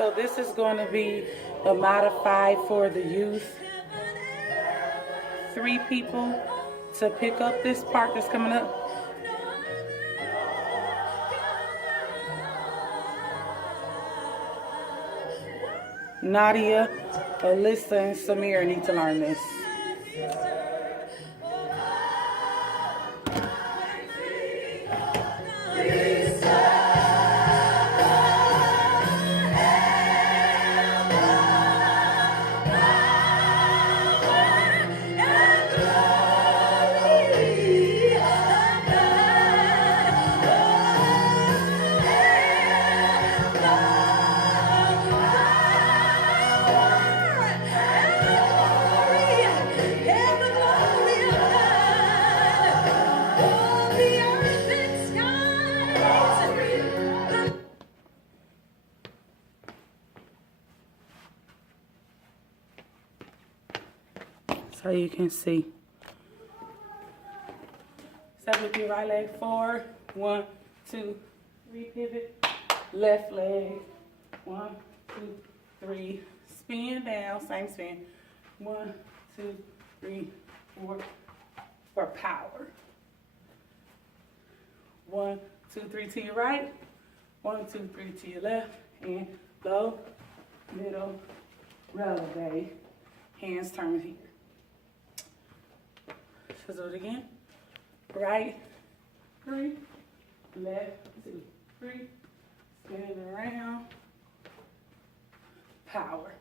So this is going to be the modified for the youth. 3 people to pick up this part that's coming up. Nadia, Alyssa, and Samir need to learn this. So you can see. Step with your right leg forward. 1, 2, 3, pivot. Left leg. 1, 2, 3. Spin down, same spin. 1, 2, 3, 4. For power. 1, 2, 3 to your right. 1, 2, 3 to your left. And low, middle, releve. Hands turn here. So do it again. Right, 3, left, 2, 3. Spin it around. Power.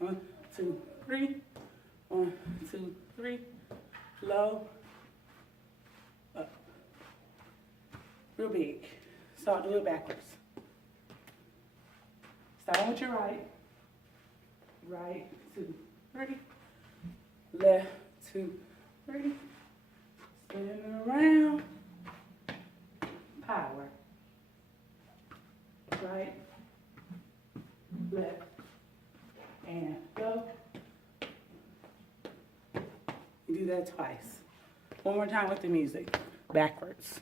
1, 2, 3. 1, 2, 3. Low. Up. Real big. So I'll do it backwards. Starting with your right. Right, 2, 3. Left, 2, 3. Spinning around. Power. Right, left, and go. You do that twice. One more time with the music. Backwards.